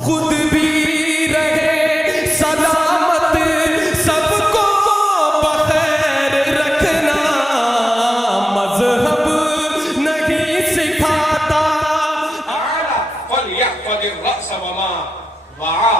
خود بھی رہے سلامت، سب کو بخیر رکھنا، مذہب نہیں سکھاتا۔ فَلْيَحْفَظِ الرَّأْسَ وَمَا وَعَا،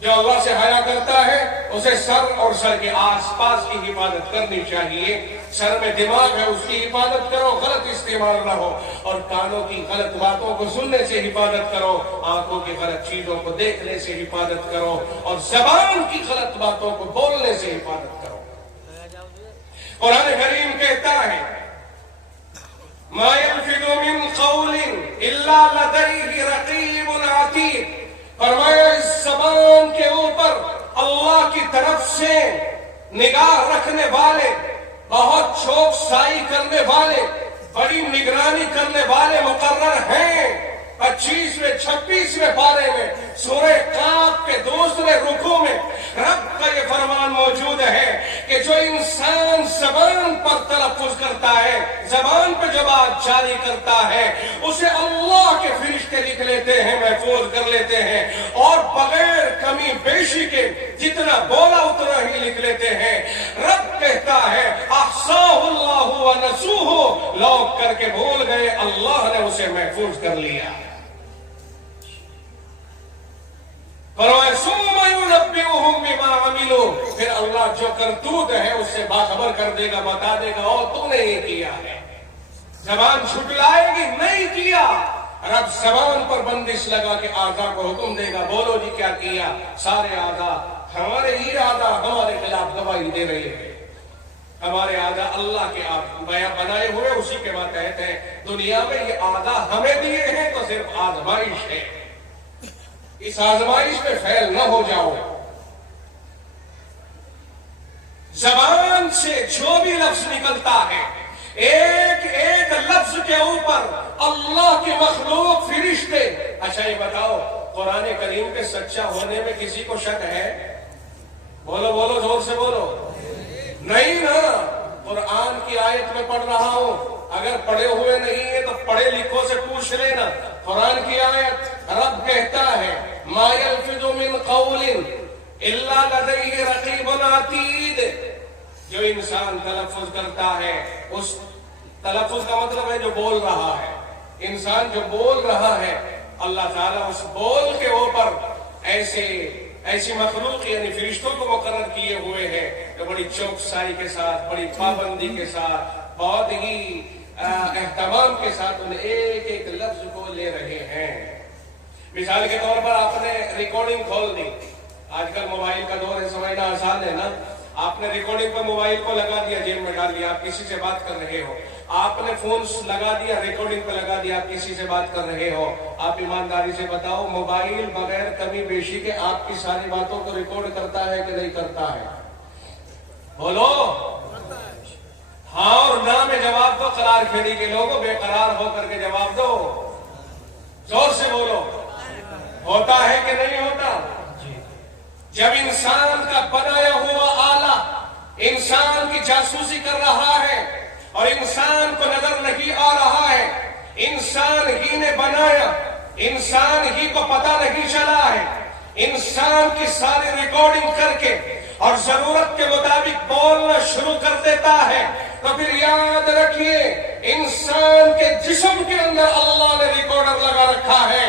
جو اللہ سے حیا کرتا ہے اسے سر اور سر کے آس پاس کی حفاظت کرنی چاہیے۔ سر میں دماغ ہے، اس کی حفاظت کرو، غلط استعمال نہ ہو، اور کانوں کی غلط باتوں کو سننے سے حفاظت کرو، آنکھوں کی غلط چیزوں کو دیکھنے سے حفاظت کرو، اور زبان کی غلط باتوں کو بولنے سے حفاظت کرو۔ قرآن کریم کہتا ہے مَا يَلْفِظُ مِنْ قَوْلٍ إِلَّا لَدَيْهِ رَقِيبٌ عَتِيدٌ، فرمایا اس زبان کے اوپر اللہ کی طرف سے نگاہ رکھنے والے، بہت چوکسائی کرنے والے، بڑی نگرانی کرنے والے مقرر ہیں۔ 25ویں 26ویں پارے میں سورہ قاف کے دوسرے رکوع میں رب کا یہ فرمان موجود ہے کہ جو انسان زبان پر تلفظ کرتا ہے، زبان پہ جو بات جاری کرتا ہے، اسے اللہ کے فرشتے لکھ لیتے ہیں، محفوظ کر لیتے ہیں، اور بغیر کمی بیشی کے جتنا بولا اتنا ہی لکھ لیتے ہیں۔ رب کہتا ہے احصاہ اللہ ونسوہ، لوگ کر کے بھول گئے، اللہ نے اسے محفوظ کر لیا۔ ثُمَّ يُنَبِّئُهُم بِمَا عَمِلُوا، پھر اللہ جو کرتوت ہے اس سے باخبر کر دے گا، بتا دے گا اور تو نے یہ کیا ہے۔ زبان چھٹلائے گی نہیں کیا، رب زبان پر بندش لگا کے اعضاء کو حکم دے گا، بولو جی کیا کیا۔ سارے اعضاء، ہمارے ہی اعضاء ہمارے خلاف گواہی دے رہے ہیں۔ ہمارے اعضاء اللہ کے بنائے ہوئے، اسی کے ماتحت ہیں۔ دنیا میں یہ اعضاء ہمیں دیے ہیں تو صرف آزمائش ہے، اس آزمائش میں فیل نہ ہو جاؤ۔ زبان سے جو بھی لفظ نکلتا ہے، ایک ایک لفظ کے اوپر اللہ کی مخلوق فرشتے۔ اچھا یہ بتاؤ، قرآن کریم کے سچا ہونے میں کسی کو شک ہے؟ بولو بولو، زور سے بولو۔ نہیں نا، قرآن کی آیت میں پڑھ رہا ہوں، اگر پڑھے ہوئے نہیں ہیں تو پڑھے لکھوں سے پوچھ لینا۔ قرآن کی آیت، رب کہتا ہے مَا يَلْفِظُ مِنْ قَوْلٍ إِلَّا لَدَيْهِ رَقِيبٌ عَتِيدٌ، جو انسان تلفظ کرتا ہے، اس تلفظ کا مطلب ہے جو بول رہا ہے، انسان جو بول رہا ہے، اللہ تعالیٰ اس بول کے اوپر ایسی مخلوق یعنی فرشتوں کو مقرر کیے ہوئے ہیں جو بڑی چوکسائی کے ساتھ، بڑی پابندی کے ساتھ، بہت ہی اہتمام کے ساتھ ان ایک ایک لفظ کو لے رہے ہیں۔ مثال کے طور پر آپ نے ریکارڈنگ کھول دی، آج کل موبائل کا دور ہے، سمجھنا آسان ہے نا۔ آپ نے ریکارڈنگ پر موبائل کو لگا دیا، جیب میں ڈال دیا، آپ کسی سے بات کر رہے ہو۔ آپ نے فون لگا دیا، ریکارڈنگ پہ لگا دیا، آپ کسی سے بات کر رہے ہو۔ آپ ایمانداری سے بتاؤ، موبائل بغیر کمی بیشی کے آپ کی ساری باتوں کو ریکارڈ کرتا ہے کہ نہیں کرتا ہے؟ بولو ہاں اور نہ میں جواب دو، قرار کھیڑی کے لوگوں، بے قرار ہو کر کے جواب دو، زور سے بولو۔ ہوتا ہے کہ نہیں ہوتا؟ جب انسان کا بنایا ہوا آلہ انسان کی جاسوسی کر رہا ہے اور انسان کو نظر نہیں آ رہا ہے، انسان ہی نے بنایا، انسان ہی کو پتہ نہیں چلا ہے، انسان کی ساری ریکارڈنگ کر کے اور ضرورت کے مطابق بولنا شروع کر دیتا ہے، تو پھر یاد رکھیے انسان کے جسم کے اندر اللہ نے ریکارڈر لگا رکھا ہے،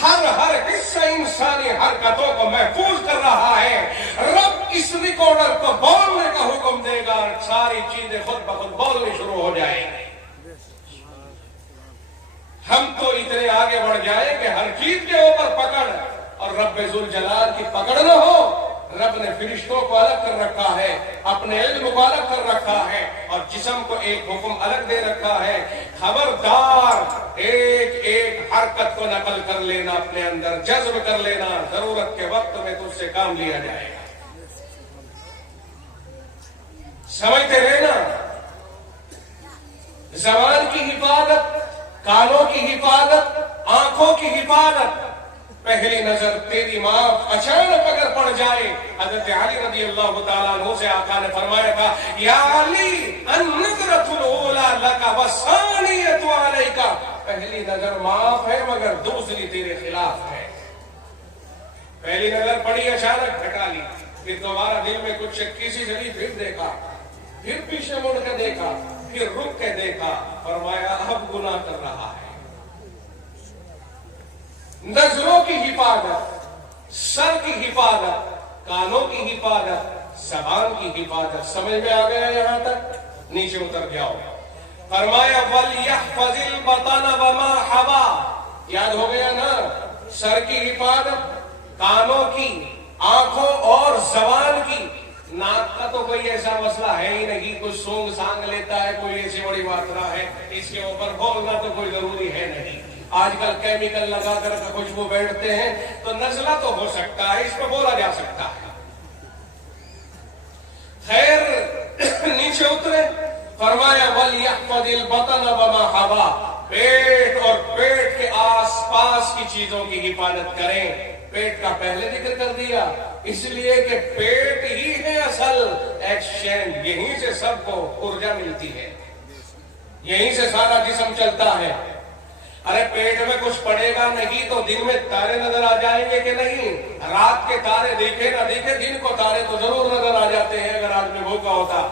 ہر حصہ انسانی حرکتوں کو محفوظ کر رہا ہے۔ رب اس ریکارڈر کو بولنے کا حکم دے گا اور ساری چیزیں خود بخود بولنی شروع ہو جائیں گی۔ ہم تو اتنے آگے بڑھ جائیں کہ ہر چیز کے اوپر پکڑ اور رب ذوالجلال کی پکڑ نہ ہو۔ رب نے فرشتوں کو الگ کر رکھا ہے، اپنے علم کو الگ کر رکھا ہے، اور جسم کو ایک حکم الگ دے رکھا ہے، خبردار ایک ایک حرکت کو نقل کر لینا، اپنے اندر جذب کر لینا، ضرورت کے وقت میں تجھ سے کام لیا جائے گا۔ سمجھتے رہنا، زبان کی حفاظت، کانوں کی حفاظت، آنکھوں کی حفاظت۔ پہلی نظر تیری معاف اچانک اگر پڑ جائے، حضرت علی رضی اللہ تعالیٰ عنہ سے آقا نے فرمایا تھا یا علی النظرۃ الاولی لک والثانیۃ علیک، پہلی نظر معاف ہے مگر دوسری تیرے خلاف ہے۔ پہلی نظر پڑی اچانک ہٹا لی، پھر دوبارہ دل میں کچھ کسی چلی، پھر دیکھا، پھر پیچھے مڑ کے دیکھا، پھر رک کے دیکھا، فرمایا اب گناہ کر رہا ہے۔ نظروں کی حفاظت، سر کی حفاظت، کانوں کی حفاظت، زبان کی حفاظت، سمجھ میں آ گیا یہاں تک؟ نیچے اتر جاؤ۔ فرمایا وَلْيَحْفَظِ الْبَطَنَ وَمَا حَوَى، یاد ہو گیا نا؟ سر کی حفاظت، کانوں کی، آنکھوں اور زبان کی۔ ناک کا تو کوئی ایسا مسئلہ ہے ہی نہیں، کوئی سونگ سانگ لیتا ہے، کوئی ایسی بڑی ماترا ہے، اس کے اوپر بولنا تو کوئی ضروری ہے نہیں۔ آج کل کیمیکل لگا کر خوشبو بیٹھتے ہیں تو نزلہ تو ہو سکتا ہے، اس پہ بولا جا سکتا ہے۔ خیر نیچے اترے، فرمایا وَلْيَحْفَظِ الْبَطَنَ وَمَا حَوَى، پیٹ اور پیٹ کے آس پاس کی چیزوں کی حفاظت کریں۔ پیٹ کا پہلے ذکر کر دیا اس لیے کہ پیٹ ہی ہے اصل ایکسچینج، یہیں سے سب کو ارجا ملتی ہے، یہیں سے سارا جسم چلتا ہے۔ ارے پیٹ میں کچھ پڑے گا نہیں تو دن میں تارے نظر آ جائیں گے کہ نہیں؟ رات کے تارے دیکھے نہ دیکھے، دن کو تارے تو ضرور نظر آ جاتے ہیں اگر آدمی بھوکا ہوتا۔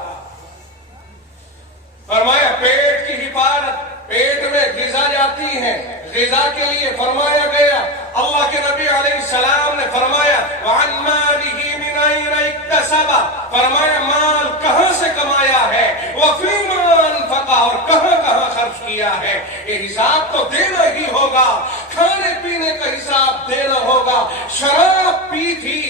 فرمایا پیٹ کی حفاظت، پیٹ میں غذا جاتی ہے، غذا کے لیے فرمایا گیا، اللہ کے نبی علیہ السلام نے فرمایا وَعَنْ مَالِهِ مِنْ أَيْنَ اكْتَسَبَ، فرمایا مال کہاں سے کمایا ہے، وَفِي مَا أَنْفَقَ، اور کہاں کہاں خرچ کیا ہے۔ یہ حساب تو دینا ہی ہوگا، کھانے پینے کا حساب دینا ہوگا۔ شراب پی تھی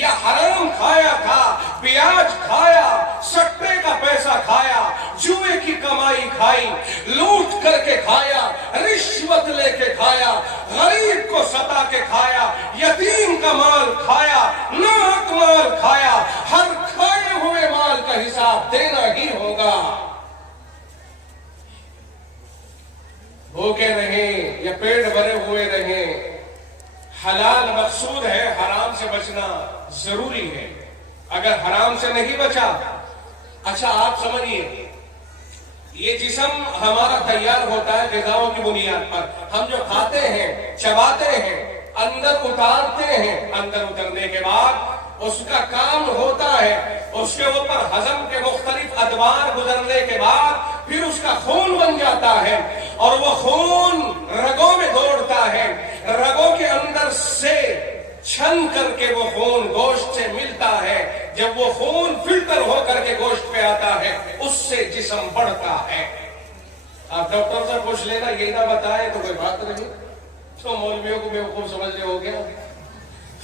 یا حرام کھایا تھا، پیاز کھایا، سٹے کا پیسہ کھایا، جوئے کی کمائی کھائی، لوٹ کر کے کھایا، رشوت لے کے کھایا، غریب کو ستا کے کھایا، یتیم کا مال کھایا، ناحق مال کھایا، ہر کھائے ہوئے مال کا حساب دینا ہی ہوگا۔ بھوکے رہیں یا پیٹ بھرے ہوئے رہیں، حلال مقصود ہے، حرام سے بچنا ضروری ہے۔ اگر حرام سے نہیں بچا، اچھا آپ سمجھیے، یہ جسم ہمارا تیار ہوتا ہے غذاؤں کی بنیاد پر، ہم جو کھاتے ہیں، چباتے ہیں، اندر اتارتے ہیں، اندر اترنے کے بعد اس کا کام ہوتا ہے، اس کے اوپر ہضم کے مختلف ادوار گزرنے کے بعد پھر اس کا خون بن جاتا ہے، اور وہ خون رگوں میں دوڑتا ہے، رگوں کے اندر سے چھن کر کے وہ خون گوشت سے ملتا ہے، جب وہ خون فلٹر ہو کر کے گوشت پہ آتا ہے اس سے جسم بڑھتا ہے۔ آپ ڈاکٹر سے پوچھ لینا، یہ نہ بتائے تو کوئی بات نہیں، تو مولویوں کو بیوقوف سمجھ رہے ہو گیا۔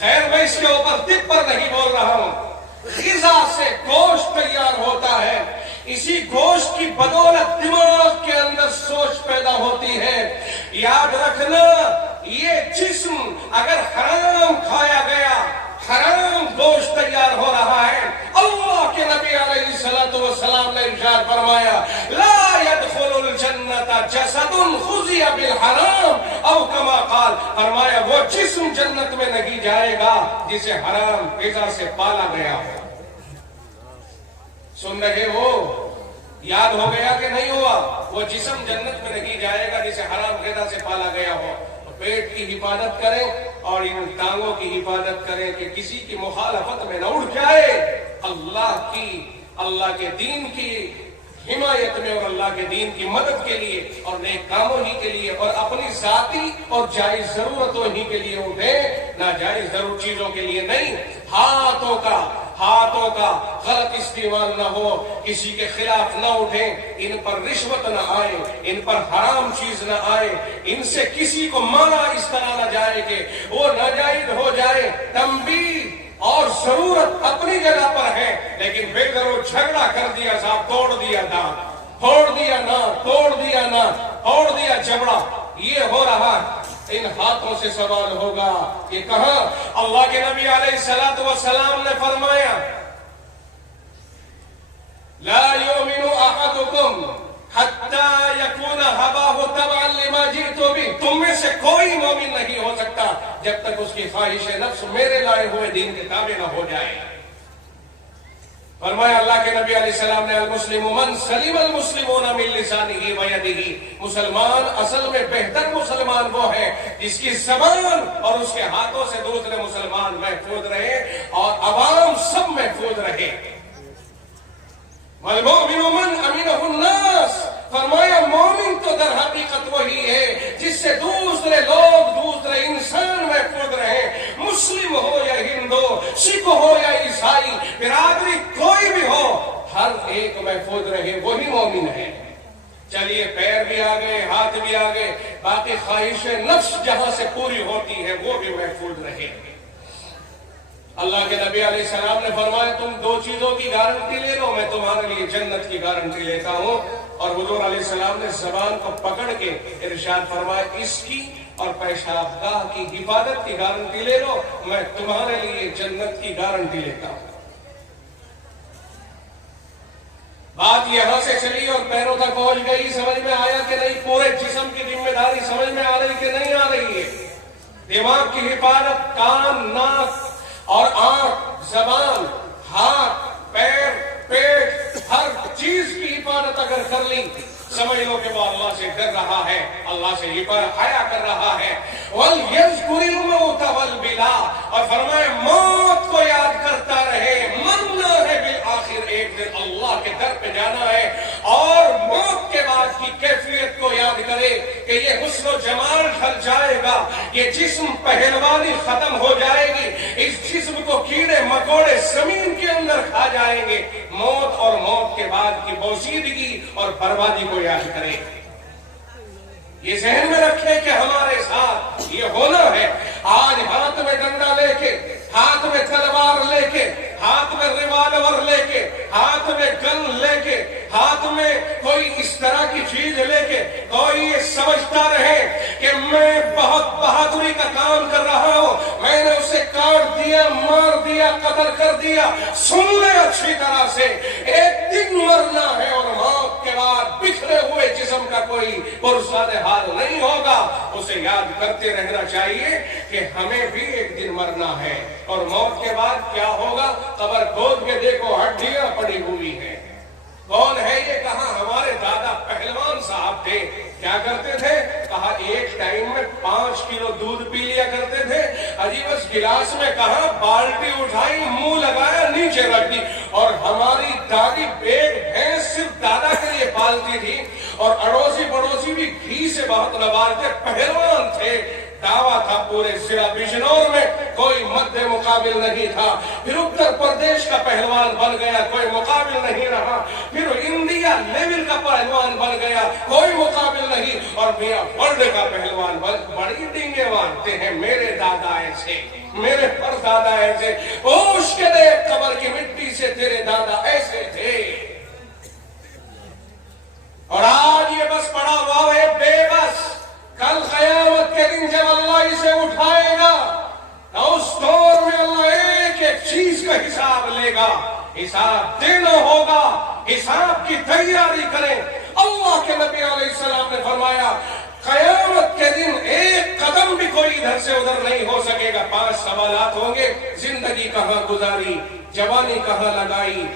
خیر میں اس کے اوپر طب پر نہیں بول رہا ہوں، غذا سے گوشت تیار ہوتا ہے، اسی گوشت کی بدولت دماغ کے اندر سوچ پیدا ہوتی ہے۔ یاد رکھنا یہ جسم اگر حرام کھایا گیا، حرام گوشت تیار ہو رہا ہے، اللہ کے نبی علیہ السلام نے ارشاد فرمایا لا يدخل الجنة جسد غذي بالحرام او کما قال، فرمایا وہ جسم جنت میں نہیں جائے گا جسے حرام غذا سے پالا گیا ہو۔ سن رہے ہو؟ یاد ہو گیا کہ نہیں ہوا؟ وہ جسم جنت میں نہیں جائے گا جسے حرام غذا سے پالا گیا ہو۔ پیٹ کی حفاظت کریں اور ان ٹانگوں کی حفاظت کریں کہ کسی کی مخالفت میں نہ اٹھ جائے، اللہ کے دین کی حمایت میں اور اللہ کے دین کی مدد کے لیے اور نیک کاموں ہی کے لیے اور اپنی ذاتی اور جائز ضرورتوں ہی کے لیے اٹھے، ناجائز ضرور چیزوں کے لیے نہیں۔ ہاتھوں کا غلط استعمال نہ ہو، کسی کے خلاف نہ اٹھیں، ان پر رشوت نہ آئے، ان پر حرام چیز نہ آئے، ان سے کسی کو مانا اس طرح نہ جائے کہ وہ ناجائز ہو جائے۔ تنبیہ اور ضرورت اپنی جگہ پر ہے، لیکن بے ضرور جھگڑا کر دیا، صاحب توڑ دیا دانت، پھوڑ دیا نا، توڑ دیا نا، پھوڑ دیا جبڑا، یہ ہو رہا ہے۔ ان ہاتھوں سے سوال ہوگا کہ کہاں؟ اللہ کے نبی علیہ السلام نے فرمایا لا يؤمن احدكم حتى يكون هواه تبعا لما جئت به، تم میں سے کوئی مومن نہیں ہو سکتا جب تک اس کی خواہش نفس میرے لائے ہوئے دین کے تابع نہ ہو جائے۔ فرمایا اللہ کے نبی علیہ السلام نے المسلم من سلم المسلمون من لسانه ويده، مسلمان اصل میں بہتر مسلمان وہ ہے جس کی زبان اور اس کے ہاتھوں سے دوسرے مسلمان محفوظ ایک محفوظ رہے وہی مومن ہے. چلیے پیر بھی آ گئے, ہاتھ بھی آ گئے, باقی خواہش نفس جہاں سے پوری ہوتی ہے وہ بھی محفوظ رہے. اللہ کے نبی علیہ السلام نے فرمایا تم دو چیزوں کی گارنٹی لے لو, میں تمہارے لیے جنت کی گارنٹی لیتا ہوں. اور حضور علیہ السلام نے زبان کو پکڑ کے ارشاد فرمایا اس کی اور پیشاب گاہ کی حفاظت کی گارنٹی لے لو, میں تمہارے لیے جنت کی گارنٹی لیتا ہوں. بات یہاں سے چلی اور پیروں تک پہنچ گئی, سمجھ میں آیا کہ نہیں؟ پورے جسم کی ذمہ داری سمجھ میں آ رہی کہ نہیں آ رہی ہے؟ دماغ کی حفاظت, کان, ناک اور آنکھ, زبان, ہاتھ, پیر, پیٹ, ہر چیز کی حفاظت اگر کر لی, سمجھ لو کہ وہ اللہ سے ڈر رہا ہے, اللہ سے حیا کر رہا ہے. وَلْيَذْكُرِ الْمَوْتَ وَالْبِلَا, اور فرمائے موت کو یاد کرتا رہے, مرنا ہے بالآخر ایک دن اللہ کے در پہ جانا ہے. اور موت کے بعد کی کیفیت کو یاد کرے کہ یہ حسن و جمال ڈھل جائے گا, یہ جسم پہلوانی ختم ہو جائے گی, اس جسم کو کیڑے مکوڑے زمین کے اندر کھا جائیں گے. موت اور موت کے بعد کی بوسیدگی اور بربادی کو یاد کرے. یہ ذہن میں رکھے کہ ہمارے ساتھ یہ ہونا ہے. آج ہاتھ میں ڈنڈا لے کے, ہاتھ میں تلوار لے کے, ہاتھ میں ریوالور لے کے, ہاتھ میں گن لے کے, ہاتھ میں کوئی اس طرح کی چیز لے کے کوئی یہ سمجھتا رہے کہ میں بہت بہادری کا کام کر رہا ہوں, میں نے اسے کاٹ دیا, مار دیا, قتل کر دیا. سن لے اچھی طرح سے, ایک دن مرنا ہے اور موت کے بعد بکھرے ہوئے جسم کا کوئی پرساد حال نہیں ہوگا. اسے یاد کرتے رہنا چاہیے کہ ہمیں بھی ایک دن مرنا ہے, اور موت کے بعد کیا ہوگا؟ قبر کھود کے دیکھو ہڈیاں پڑی ہوئی ہیں. کون ہے یہ؟ کہاں ہمارے دادا پہلوان صاحب تھے, کیا کرتے تھے؟ کہا ایک ٹائم میں 5 کلو دودھ پی لیا کرتے تھے. عجیب اس گلاس میں کہا بالٹی اٹھائی, منہ لگایا, نیچے رکھ دی. اور ہماری دادی ایک بھینس صرف دادا کے لیے پالتی تھی, اور اڑوسی پڑوسی بھی گھی سے بہت لبالتے. پہلوان تھے, دعویٰ تھا پورے ضلع بجنور میں کوئی مد مقابل نہیں تھا. پھر اتر پردیش کا پہلوان بن گیا, کوئی مقابل نہیں رہا. پھر انڈیا لیول کا پہلوان بن گیا, کوئی مقابل نہیں. اور میرا ورلڈ کا پہلوان بڑی ڈینگے مارتے ہیں. میرے دادا ایسے, میرے پر دادا ایسے, پوچھ کے دیکھ قبر کی مٹی سے تیرے دادا ایسے تھے. اور آج یہ بس پڑا ہوا ہے بے بس. کل قیامت کے دن جب اللہ اسے اٹھائے گا تو اس دور میں اللہ ایک ایک چیز کا حساب لے گا. حساب دینا ہوگا, حساب کی تیاری کریں. اللہ کے نبی علیہ السلام نے فرمایا قیامت کے دن ایک قدم بھی کوئی ادھر سے ادھر نہیں ہو سکے گا. 5 سوالات ہوں گے. زندگی کہاں گزاری, جوانی کہاں لگائی,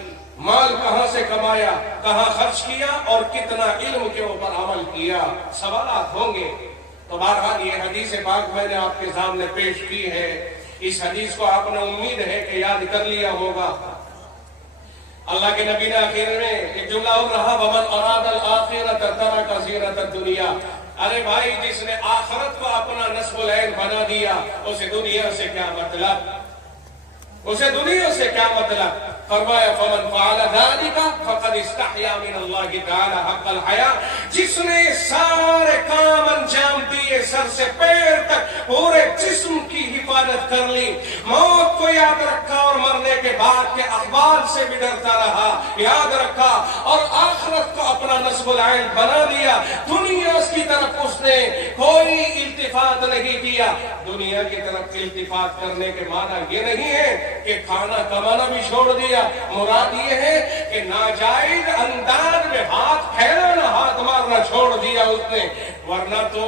مال کہاں سے کمایا, کہاں خرچ کیا, اور کتنا علم کے اوپر عمل کیا. سوالات ہوں گے. تو بہرحال یہ حدیث پاک میں نے آپ کے سامنے پیش کی ہے. اس حدیث کو آپ نے امید ہے کہ یاد کر لیا ہوگا. اللہ کے نبی نے آخر میں ایک جملہ اور رہا, وَمَنْ أَرَادَ الْآخِرَةَ تَرَكَ زِينَةَ الدُّنْيَا. ارے بھائی, جس نے آخرت کو اپنا نصب العین بنا دیا, اسے دنیا سے کیا مطلب, اسے دنیا سے کیا مطلب. فرمایا فمن فعل ذلك فقد استحیا من اللہ تعالی حق الحیا. جس نے سارے کام انجام دیے, سر سے پیر تک پورے جسم کی حفاظت کر لی, موت کو یاد رکھا اور مرنے کے بعد کے احوال سے بھی ڈرتا رہا, یاد رکھا, اور آخرت کو اپنا نصب العین بنا دیا. دنیا کی طرف اس نے کوئی التفات نہیں کیا. دنیا کی طرف التفات کرنے کے معنی یہ نہیں ہے کہ کھانا کمانا بھی چھوڑ دیا. مراد یہ ہے کہ ناجائز انداز میں ہاتھ پھیلانا, ہاتھ مارنا چھوڑ دیا اس نے. ورنہ تو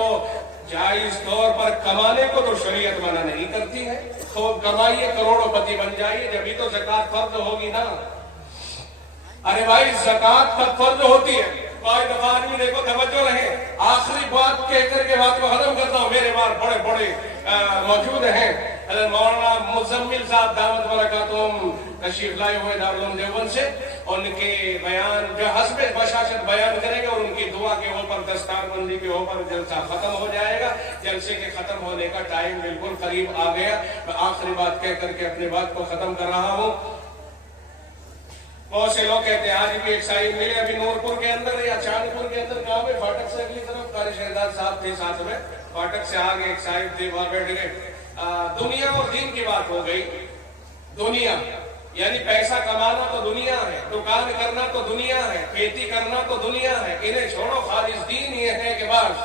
جائز طور پر کمانے کو تو شریعت منع نہیں کرتی ہے. خوب کمائیے, کروڑوں پتی بن جائیے, جبھی تو زکات فرض ہوگی نا. ارے بھائی, زکات کب فرض ہوتی ہے؟ کوئی دفعہ آدمی دیکھو, توجہ رہے, آخری بات کہہ کر کے بات کو ختم کرتا ہوں. میرے بار بڑے بڑے موجود ہیں. مولانا مزمل صاحب دامت برکاتہم تشریف لائے ہوئے دارالعلوم دیوبند سے. ان کے بیان جو حسب بشاشت بیان کریں گے, اور ان کی دعا کے اوپر, دستار بندی کے اوپر جلسہ ختم ہو جائے گا. جلسے کے ختم ہونے کا ٹائم بالکل قریب آ گیا. میں آخری بات کہہ کر کے اپنی بات کو ختم کر رہا ہوں. بہت سے لوگ کہتے ہیں آج بھی ایک صاحب ملے ابھی نورپور کے اندر یا چاندپور کے اندر گاؤں میں فاٹک سے اگلی طرف قاری شہزاد صاحب تھے ساتھ میں فاٹک سے آگے ایک صاحب تھے وہاں بیٹھ گئے دنیا اور دین کی بات ہو گئی دنیا یعنی پیسہ کمانا تو دنیا ہے دکان کرنا تو دنیا ہے کھیتی کرنا تو دنیا ہے انہیں چھوڑو خالص دین یہ ہے کہ بس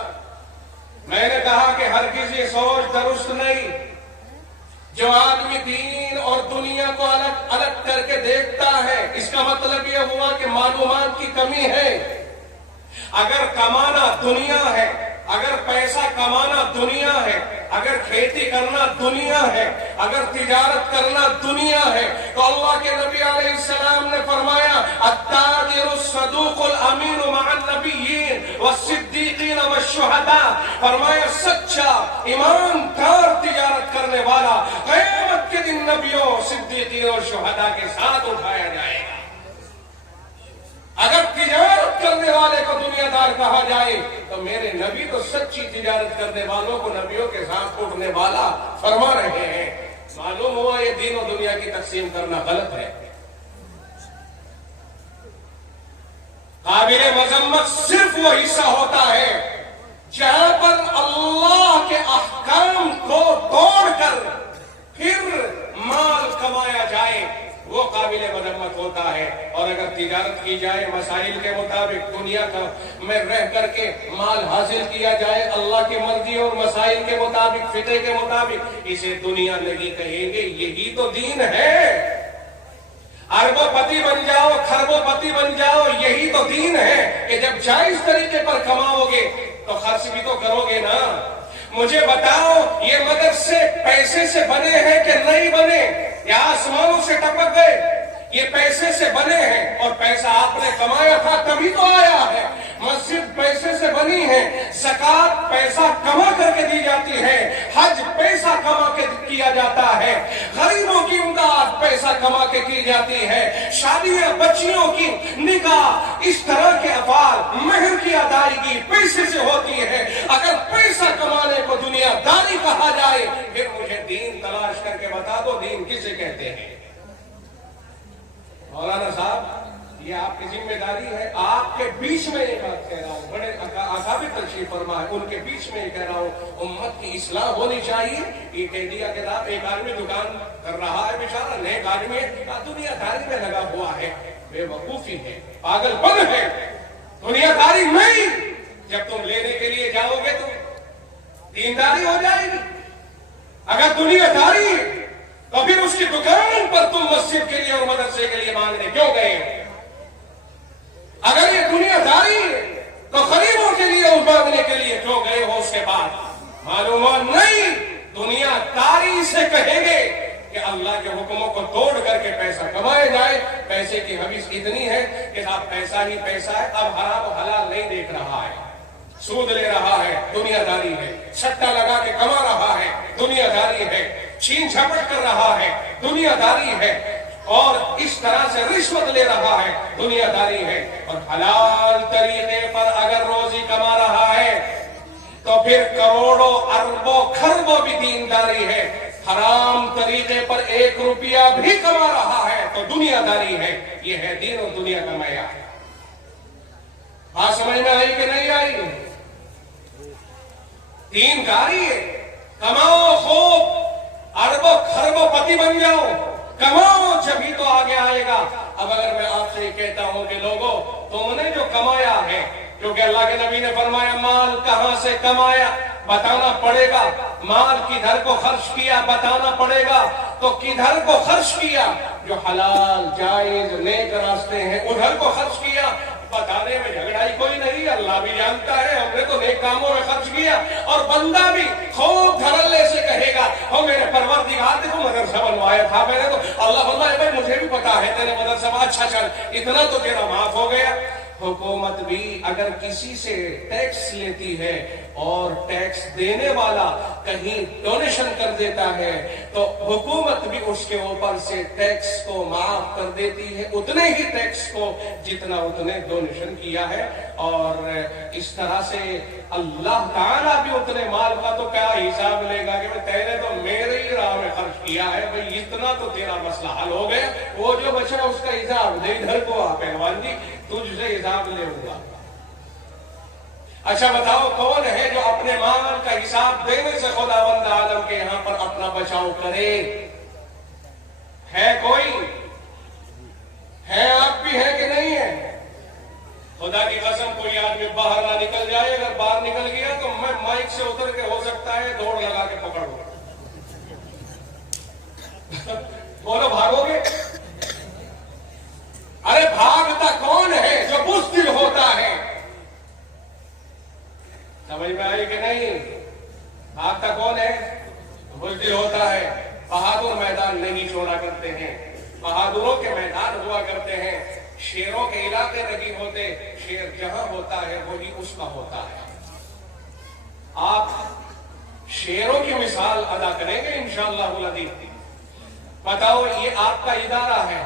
میں نے کہا کہ ہر کسی سوچ درست نہیں جو آدمی دین اور دنیا کو الگ الگ کر کے دیکھتا ہے اس کا مطلب یہ ہوا کہ معلومات کی کمی ہے اگر کمانا دنیا ہے اگر پیسہ کمانا دنیا ہے اگر کھیتی کرنا دنیا ہے اگر تجارت کرنا دنیا ہے تو اللہ کے نبی علیہ السلام نے فرمایا التاجر الصدوق الامین مع النبیین والصدیقین والشہداء فرمایا سچا ایماندار تجارت کرنے والا قیامت کے دن نبیوں صدیقین اور شہداء کے ساتھ اٹھایا جائے گا اگر تجارت کرنے والے کو دنیا دار کہا جائے تو میرے نبی تو سچی تجارت کرنے والوں کو نبیوں کے ساتھ اٹھنے والا فرما رہے ہیں معلوم ہوا یہ دین و دنیا کی تقسیم کرنا غلط ہے قابل مذمت صرف وہ حصہ ہوتا ہے جہاں پر اللہ کے احکام کو توڑ کر پھر مال کمایا جائے وہ قابل مذمت ہوتا ہے اور اگر تجارت کی جائے مسائل کے مطابق دنیا کا میں رہ کر کے مال حاصل کیا جائے اللہ کی مرضی اور مسائل کے مطابق فقہ کے مطابق اسے دنیا نہیں کہیں گے یہی تو دین ہے اربوں پتی بن جاؤ کھربوں پتی بن جاؤ یہی تو دین ہے کہ جب جائز طریقے پر کماؤ گے تو خرچ بھی تو کرو گے نا مجھے بتاؤ یہ مدرسے پیسے سے بنے ہیں کہ نہیں بنے یا آسمانوں سے ٹپک گئے یہ پیسے سے بنے ہیں اور پیسہ آپ نے کمایا تھا تبھی تو آیا ہے مسجد پیسے سے بنی ہے زکات پیسہ کما کر کے دی جاتی ہے حج پیسہ کما کے کیا جاتا ہے غریبوں کی امداد پیسہ کما کے کی جاتی ہے شادیاں بچیوں کی نکاح اس طرح کے افعال مہر کی ادائیگی پیسے سے ہوتی ہے اگر پیسہ کمانے کو دنیا داری کہا جائے پھر مجھے دین تلاش کر کے بتا دو دین کسے کہتے ہیں مولانا صاحب یہ آپ کی ذمہ داری ہے آپ کے بیچ میں یہ بات کہہ رہا ہوں بڑے اکابر تشریف فرما ہے ان کے بیچ میں یہ کہہ رہا ہوں امت کی اصلاح ہونی چاہیے یہ کہہ دیا کہ آپ ایک آدمی دکان کر رہا ہے بیچارہ نیک آدمی دنیا داری میں لگا ہوا ہے بے وقوفی ہے پاگل پن ہے دنیا داری نہیں جب تم لینے کے لیے جاؤ گے تو دینداری ہو جائے گی اگر دنیا داری تو پھر اس کی دکان پر تم مسجد کے لیے اور مدرسے کے لیے مانگنے کیوں گئے اگر یہ دنیا داری ہے تو غریبوں کے لیے اور مانگنے کے لیے کیوں گئے ہو اس کے بعد معلومات نہیں دنیا داری سے کہیں گے کہ اللہ کے حکموں کو توڑ کر کے پیسہ کمایا جائے پیسے کی حویث اتنی ہے کہ اب پیسہ ہی پیسہ ہے اب حرام و حلال نہیں دیکھ رہا ہے سود لے رہا ہے دنیا داری ہے سٹا لگا کے کما رہا ہے دنیا داری ہے چھین جھپٹ کر رہا ہے دنیا داری ہے اور اس طرح سے رشوت لے رہا ہے دنیا داری ہے اور حلال طریقے پر اگر روزی کما رہا ہے تو پھر کروڑوں اربوں کھربوں بھی دینداری ہے حرام طریقے پر 1 روپیہ بھی کما رہا ہے تو دنیا داری ہے یہ ہے دین اور دنیا کا معیار بات سمجھ میں آئی کہ نہیں آئی دین داری ہے کماؤ خوب اربوں کھربوں پتی بن جاؤ کماؤ جبھی تو آگے آئے گا اب اگر میں آپ سے یہ کہتا ہوں کہ لوگوں تم نے جو کمایا ہے کیونکہ اللہ کے نبی نے فرمایا مال کہاں سے کمایا بتانا پڑے گا مال کدھر کو خرچ کیا بتانا پڑے گا تو کدھر کو خرچ کیا جو حلال جائز نیک راستے ہیں ادھر کو خرچ کیا بتانے میں جھگڑائی کوئی نہیں اللہ بھی جانتا ہے ہم نے تو نیک کاموں میں خرچ کیا اور بندہ بھی خوب دھڑلے سے کہے گا او میرے پروردگار دیکھو مدرسہ بنوایا تھا میں نے تو اللہ فرمائے بھائی مجھے بھی پتا ہے تیرے مدرسہ اچھا چل اتنا تو تیرا معاف ہو گیا حکومت بھی اگر کسی سے ٹیکس لیتی ہے اور ٹیکس دینے والا کہیں ڈونیشن کر دیتا ہے تو حکومت بھی اس کے اوپر سے ٹیکس کو معاف کر دیتی ہے اتنے ہی ٹیکس کو جتنا اتنے ڈونیشن کیا ہے اور اس طرح سے اللہ تعالیٰ بھی اتنے مال کا تو کیا حساب لے گا کہ تیرے تو میرے ہی راہ میں خرچ کیا ہے بھئی اتنا تو تیرا مسئلہ حل ہو گیا، وہ جو بچا اس کا حساب دے، ادھر کو آ پہلوان جی تجھ سے حساب لے گا۔ اچھا بتاؤ کون ہے جو اپنے مال کا حساب دینے سے خداوند عالم کے یہاں پر اپنا بچاؤ کرے؟ ہے کوئی؟ ہے آپ بھی ہے کہ نہیں ہے؟ خدا کی قسم کوئی آدمی باہر نہ نکل جائے، اگر باہر نکل گیا تو میں مائک سے اتر کے ہو سکتا ہے دوڑ لگا کے پکڑوں۔ بولو بھاگو گے؟ ارے بھاگتا کون ہے؟ جو بزدل ہوتا ہے۔ سمجھ میں آئی کہ نہیں؟ بھاگتا کون ہے؟ بزدل ہوتا ہے۔ بہادر میدان نہیں چھوڑا کرتے ہیں، بہادروں کے میدان ہوا کرتے ہیں، شیروں کے علاقے نہیں ہوتے، شیر جہاں ہوتا ہے وہی اس کا ہوتا ہے۔ آپ شیروں کی مثال ادا کریں گے انشاءاللہ العزیز۔ بتاؤ یہ آپ کا ادارہ ہے،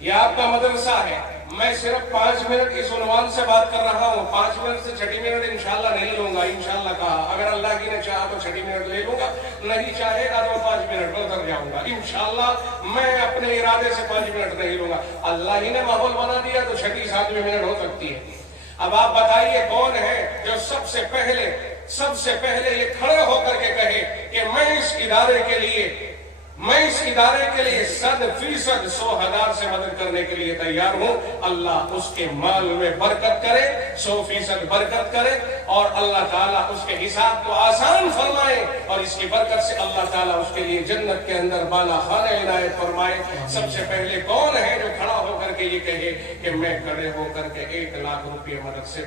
یہ آپ کا مدرسہ ہے، میں صرف 5 منٹ اس عنوان سے بات کر رہا ہوں، 5 منٹ سے 6 منٹ انشاءاللہ نہیں لوں گا، انشاءاللہ کہا، اگر اللہ کی نے چاہا تو 6 منٹ لے لوں گا، نہیں چاہے گا تو 5 منٹ میں اتر جاؤں گا، انشاءاللہ میں اپنے ارادے سے 5 منٹ نہیں لوں گا، اللہ ہی نے ماحول بنا دیا تو 6 7 منٹ ہو سکتی ہے۔ اب آپ بتائیے کون ہے جو سب سے پہلے یہ کھڑے ہو کر کے کہے کہ میں اس ادارے کے لیے 100% 100,000 سے مدد کرنے کے لیے تیار ہوں، اللہ اس کے مال میں برکت کرے، 100% برکت کرے، اور اللہ تعالیٰ اس کے حساب کو آسان فرمائے، اور اس کی برکت سے اللہ تعالیٰ اس کے لیے جنت کے اندر بالا خانہ عنایت فرمائے۔ سب سے پہلے کون ہے جو کھڑا ہو کر کے یہ کہے کہ میں کھڑے ہو کر کے 1 لاکھ روپے مدد سے